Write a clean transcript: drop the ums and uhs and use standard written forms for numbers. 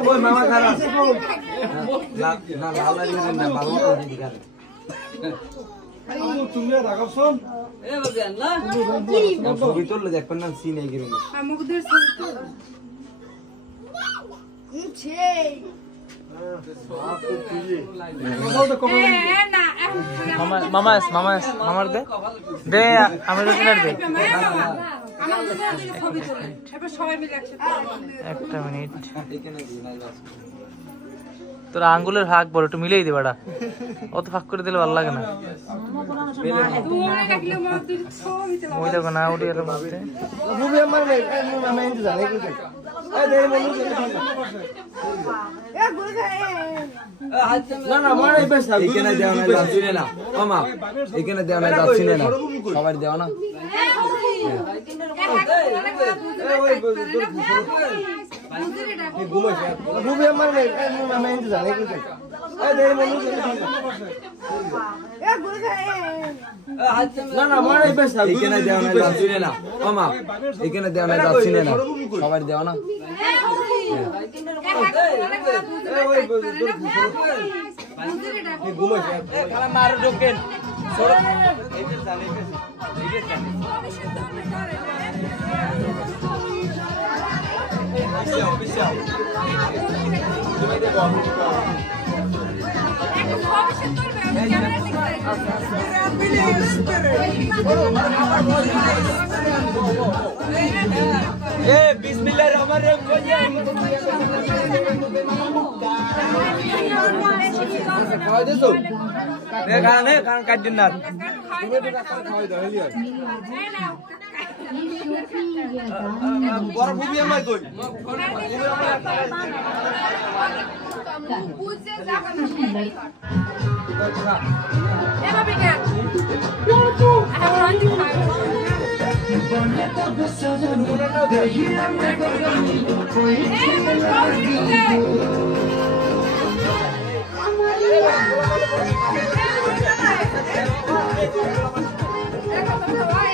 কই মামা খারাপ না লাল লাগবে না ভালো মতো দিদি খারাপ তুমি রাখছন এ বাবা না ছবি তুললে দেখবেন না সিনে গিয়ে আমাদের ছবি ছে মামার দে দে আমি তো সিনার দে একটা মিনিট তোর আঙ্গুলের ভাগ বড় একটু মিলেই দে বাড়া অত ফাঁক করে দিলে ভালো লাগে না ওই দেখো না উঠে এর মধ্যে এখানে দেওয়া না যাচ্ছি না মামা এখানে দেওয়া না যাচ্ছি না সবার দেওয়া না এখানে দেওয়া না যাচ্ছি না মামা এখানে দেওয়া না যাচ্ছি না সবার দেওয়া না মার ঢোকেন বিসমিল্লাহির রহমানির রহিম খাওয়াই দিছো এখানে কান কাট দিন না বড় ভূমি আমায় কই বুঝে যাবে না এবার বিকেল I